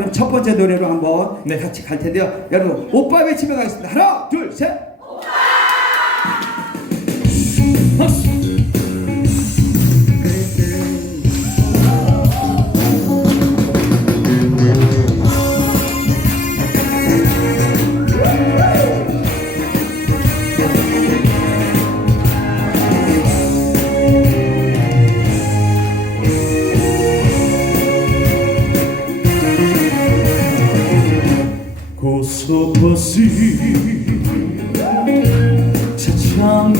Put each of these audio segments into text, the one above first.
그럼 첫 번째 노래로 한번 네, 같이 갈 텐데요. 여러분 오빠 외치며 가겠습니다. 하나, 둘, 셋. 고소버스 차창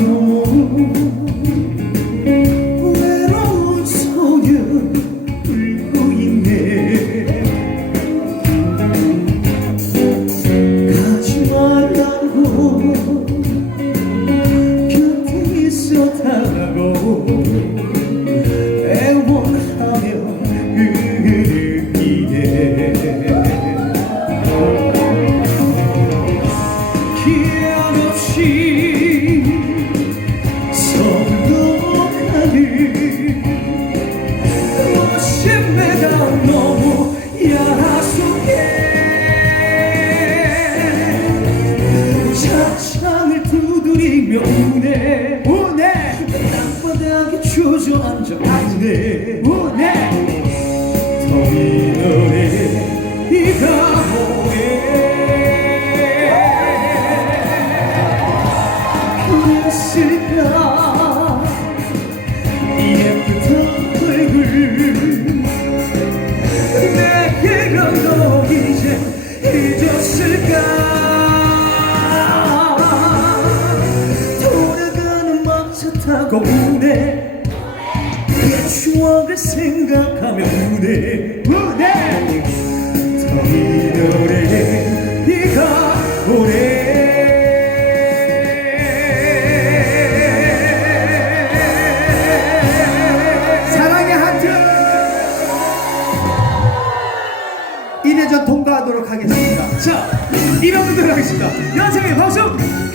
오십매가 너무 야속해 차창을 두드리며 우네. 우네. 땅바닥에 주저앉아 우네. 우네. 더위 노래 비가 오네 그랬을까 잊었을까? 돌아가는 막차 타고 우네. 그 추억을 생각하며 우네. 우네 자, 이병도 들어가겠습니다. 연생의 박수!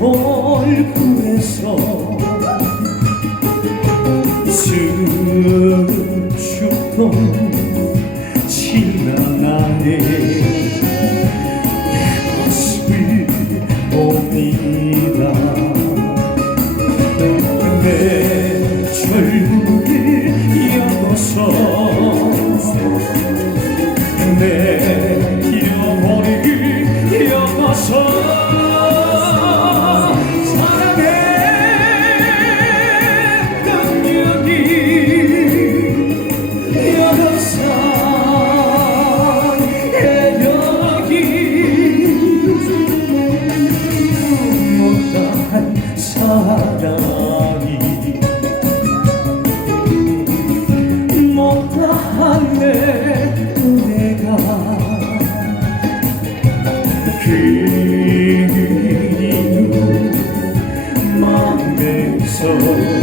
얼굴에서 춤추던 사랑이 못다한 내 은혜가 그리운 마음에서